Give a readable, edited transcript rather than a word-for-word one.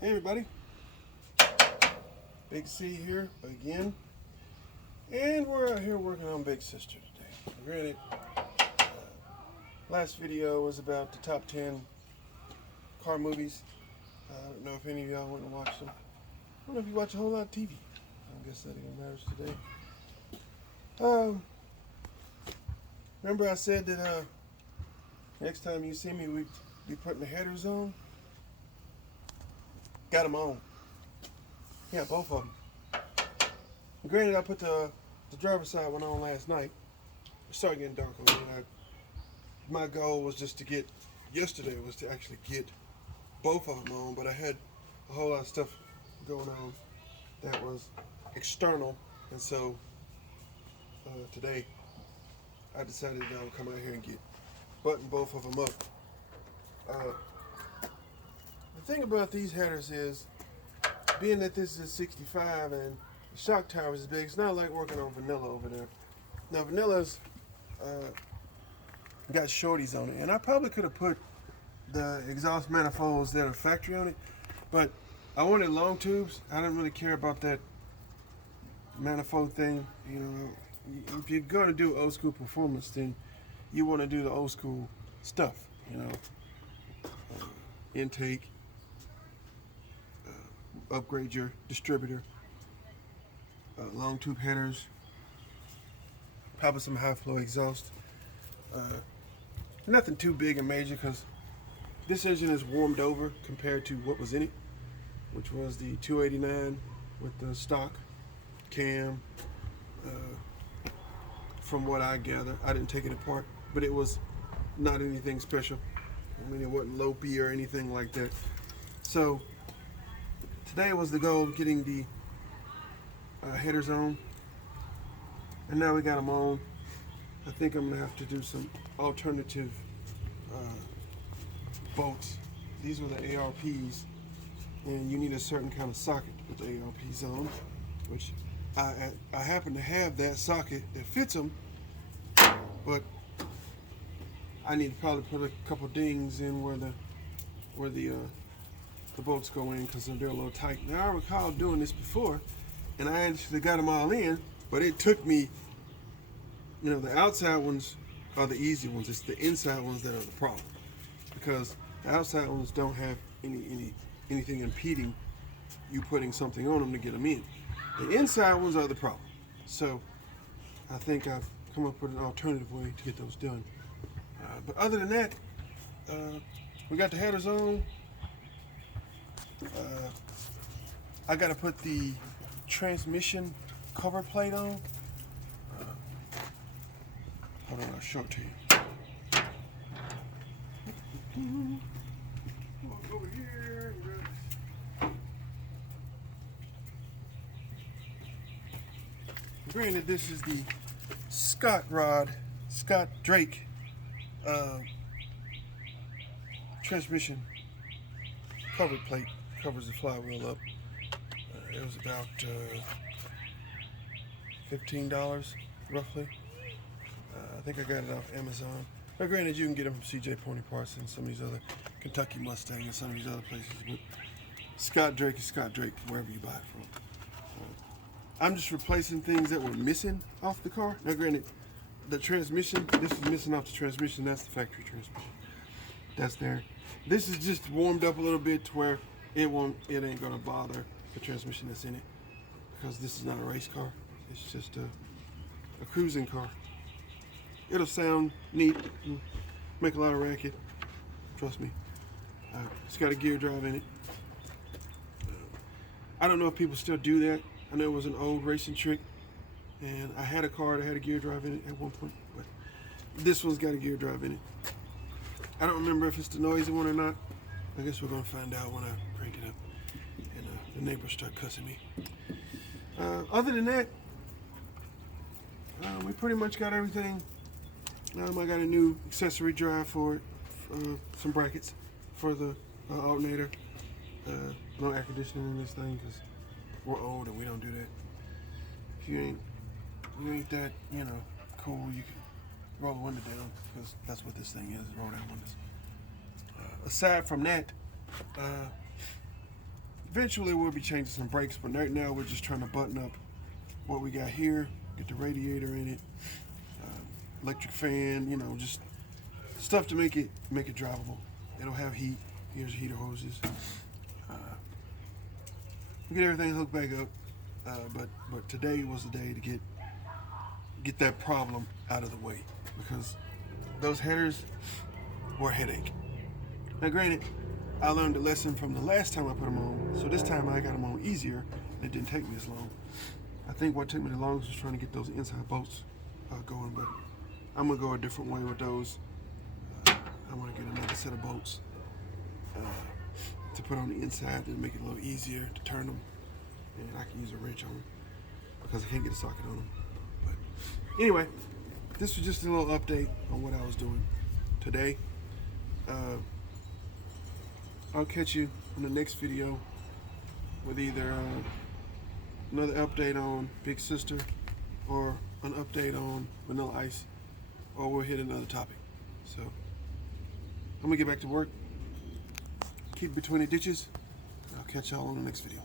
Hey everybody, Big C here again, and we're out here working on Big Sister today. Granted, last video was about the top 10 car movies. I don't know if any of y'all went and watched them. I don't know if you watch a whole lot of TV. I guess that even matters today. Remember I said that next time you see me, we'd be putting the headers on? Got them on. Yeah, both of them. Granted, I put the driver's side one on last night. It started getting dark on me. My goal was just to get, yesterday was to actually get both of them on, but I had a whole lot of stuff going on that was external, and so today I decided that I would come out here and button both of them up. The thing about these headers is, being that this is 65 and the shock tower is big, it's not like working on vanilla over there. Now vanilla's got shorties on it, and I probably could have put the exhaust manifolds that are factory on it, but I wanted long tubes. I didn't really care about that manifold thing. You know, if you're going to do old school performance, then you want to do the old school stuff. You know, intake, upgrade your distributor, long tube headers, probably some high flow exhaust. Nothing too big and major, because this engine is warmed over compared to what was in it, which was the 289 with the stock cam. From what I gather, I didn't take it apart, but it was not anything special. I mean, it wasn't lopey or anything like that. So today was the goal of getting the headers on, and now we got them on. I think I'm gonna have to do some alternative bolts. These were the ARPs, and you need a certain kind of socket to put the ARPs on, which I happen to have that socket that fits them, but I need to probably put a couple dings in where the bolts go in, because they're a little tight. Now I recall doing this before, and I actually got them all in, but it took me, you know, the outside ones are the easy ones. It's the inside ones that are the problem, because the outside ones don't have anything impeding you putting something on them to get them in. The inside ones are the problem. So I think I've come up with an alternative way to get those done. But other than that, we got the headers on. I got to put the transmission cover plate on. Hold on, I'll show it to you. Walk over here and grab this. Granted, this is the Scott Drake transmission cover plate. Covers the flywheel up. It was about $15 roughly. I think I got it off Amazon. But granted, you can get them from CJ Pony Parts and some of these other Kentucky Mustang and some of these other places. But Scott Drake is Scott Drake wherever you buy it from. I'm just replacing things that were missing off the car. Now granted, the transmission, this is missing off the transmission. That's the factory transmission. That's there. This is just warmed up a little bit to where it ain't gonna bother the transmission that's in it, because this is not a race car. It's just a cruising car. It'll sound neat, make a lot of racket, trust me. It's got a gear drive in it. I don't know if people still do that. I know it was an old racing trick, and I had a car that had a gear drive in it at one point, but this one's got a gear drive in it. I don't remember if it's the noisy one or not. I guess we're gonna find out when I crank it up and the neighbors start cussing me. Other than that, we pretty much got everything. I got a new accessory drive for it, some brackets for the alternator. No air conditioning in this thing, because we're old and we don't do that. If you ain't that, you know, cool, you can roll the window down, because that's what this thing is, roll down windows. Aside from that, Eventually we'll be changing some brakes, but right now we're just trying to button up what we got here, get the radiator in it, electric fan, you know, just stuff to make it drivable. It'll have heat. Here's heater hoses. We get everything hooked back up, but today was the day to get that problem out of the way, because those headers were a headache. Now granted, I learned a lesson from the last time I put them on, so this time I got them on easier and it didn't take me as long. I think what took me the longest was trying to get those inside bolts going, but I'm gonna go a different way with those. I'm gonna get another set of bolts to put on the inside to make it a little easier to turn them, and I can use a wrench on them because I can't get a socket on them. But anyway, this was just a little update on what I was doing today. I'll catch you in the next video with either another update on Big Sister or an update on Vanilla Ice, or we'll hit another topic. So I'm gonna get back to work, keep between the ditches. I'll catch y'all on the next video.